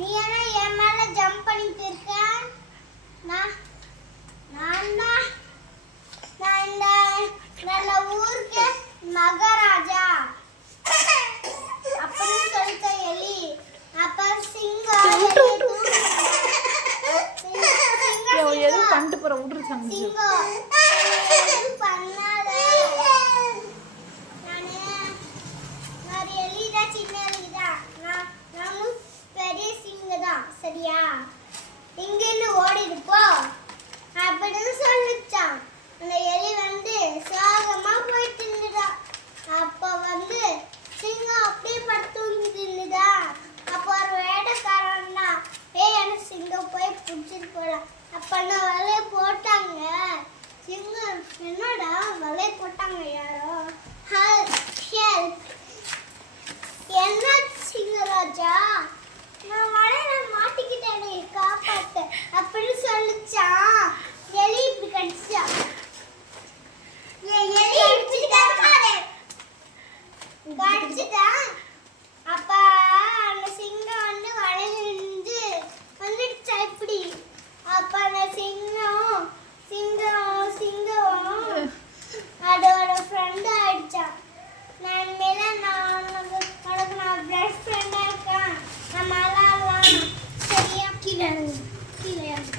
நீ என்ன என் மேல ஜம்ப் பண்ணிட்டு இருக்க? நான் நான் நான் இந்த நல்ல ஊருக்கு மகாராஜா. அப்படின்னு சொல்லிட்ட எலி. அப்ப சிங்கம் சிங்கம், எதுவும் சிங்கம், பண்ணிட்டு போற பண்ணாத நானு ஒரு எலிதான் சின்ன எலிதான் நான் நானும் பெரிய சிங்கம் தான் சரியா இங்கிருந்து ஓடிடு போ. அப்படின்னு சொல்லிச்சான். அந்த எலி வந்து சோகமா போயிட்டு இருந்துதா அப்ப வந்து சிங்கம் அப்படியே படுத்து இருந்துதா அப்போ ஒரு வேட்டைக்காரன் ஏய் எனக்கு சிங்கம் போய் பிடிச்சிட்டு போலாம். அப்ப நான் வலையை போட்டாங்க? சிங்கம் என்னடா வலையை போட்டாங்க யாரோ ஹெல்ப் ஹெல்ப் என்ன சிங்கராஜா நான் வலையில மாட்டிக்கிட்டேன் நீ காப்பாத்து அப்படின்னு சொல்லிச்சான் எலி இப்படி கடிச்சா எலி அடிச்சுட்டான் கடிச்சுட்டான் அப்ப அந்த சிங்கம் வந்து வலையில இருந்து வந்துடுச்சா இப்படி? அப்ப அந்த சிங்கம் சிங்கம் சிங்கம். அதோட ஃப்ரெண்ட் ஆயிடுச்சான் நான் மேல நான் உனக்கு நான் பெஸ்ட் ஃப்ரெண்டா இருக்கேன் நம்ம எல்லாம் சரியா? கீழே இறங்கு. கீழே இறங்கு.